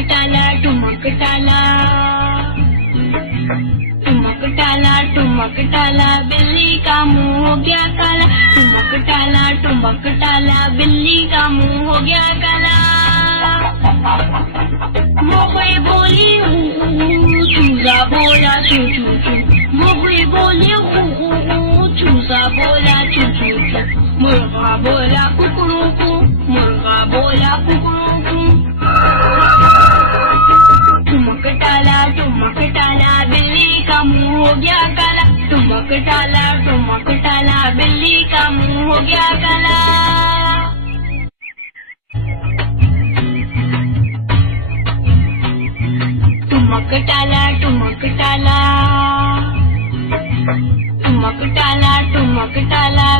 टाला ठुमक टाला, ठुमक टाला ठुमक टाला, बिल्ली का मुंह हो गया काला। ठुमक टाला बिल्ली का मुंह हो गया काला। मोगली बोली चूजा बोला चू चू चू, मोगली बोली चूजा बोला चू चू चू, मुर्गा बोला कुकरू कू, मुर्गा बोला कुकरू कू। ठुमक टाला बिल्ली का मुंह हो गया काला। ठुमक टाला बिल्ली का मुंह हो गया काला। ठुमक टाला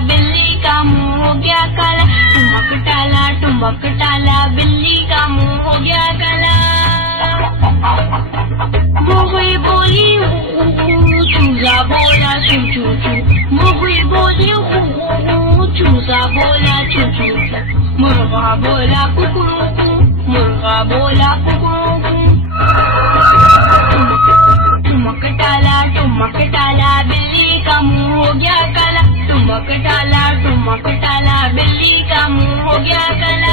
बिल्ली का मुंह हो गया काला। ठुमक टाला बिल्ली का मुंह हो गया काला। मोगली बोली चूजा बोला चू चू चू, मोगली बोली चूजा बोला चू चू चू, मुर्गा बोला कुकरू कू, मुर्गा बोला कुकरू कू। ठुमक टाला बिल्ली का मुंह हो गया काला। ठुमक टाला बिल्ली का मुंह हो गया काला।